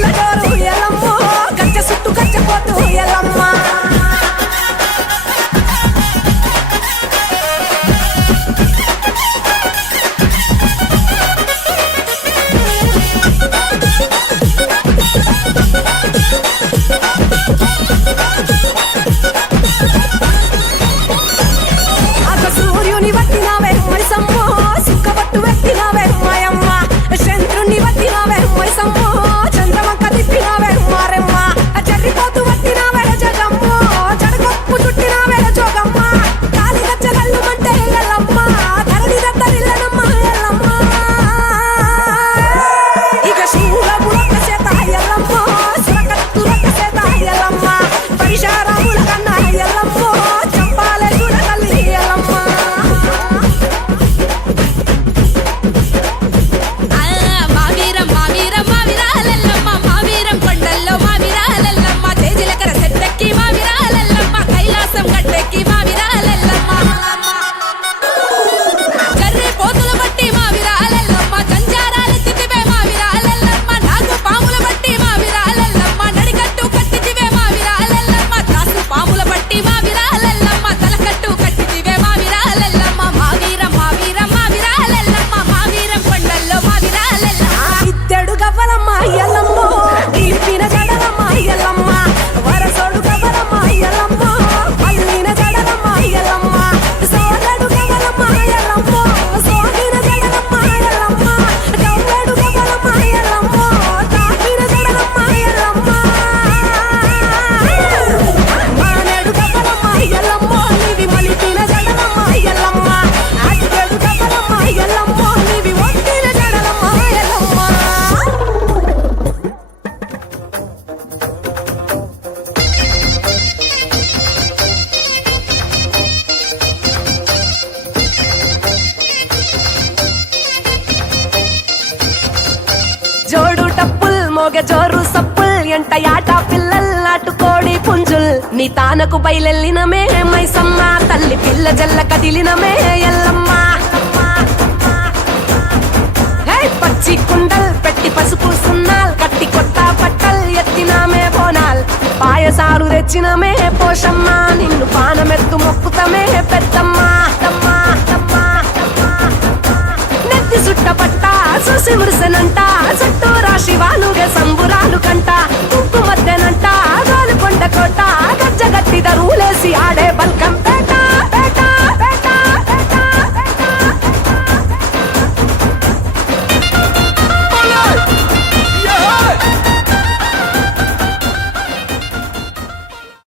పూల డోరు ఎల్లమ్మో గచ్చ సుట్టు గచ్చపోతూ ఎల్లమ్మ సూర్యుని వట్టినవే మైసమ్మో సుక్కబట్టు వెట్టినవే మాయమ్మ చంద్రుని వట్టినవే మైసమ్మో చంద్రవంక తిప్పినవే మారెమ్మ చెర్రిపోతు వట్టినవే జగమ్మో జడగొప్పు చుట్టినవే జోగమ్మ కాలి గచ్చగల్లు మంటే ఎల్లమ్మ ధరణి దత్తరిల్లనమ్మ ఎల్లమ్మ ఇక శూలములొక్క చేత ఎల్లమ్మో సురకత్తులొక్క చేత ఎల్లమ్మ పరిశారముల కన్నా ఎల్లమ్మో చంపాలే చూడగల్లి ఎల్లమ్మ జోడు టప్పుల్ మోగ జోరు సప్పుల్ ఎంట యాట పిల్లల్ నాటుకోడి పుంజుల్ నీ తానకు బయలెల్లినమే మైసమ్మ తల్లి పిల్ల జల్ల కదిలినమే ఎల్లమ్మ పచ్చి కుండల్ పెట్టి పసుపు సున్నాల్ కట్టి కొత్త పట్టల్ ఎత్తినామే బోనాల్ పాయసాలు తెచ్చినమే పోషమ్మ నిన్ను పానమెత్తు మొక్కుతమే పెద్దమ్మ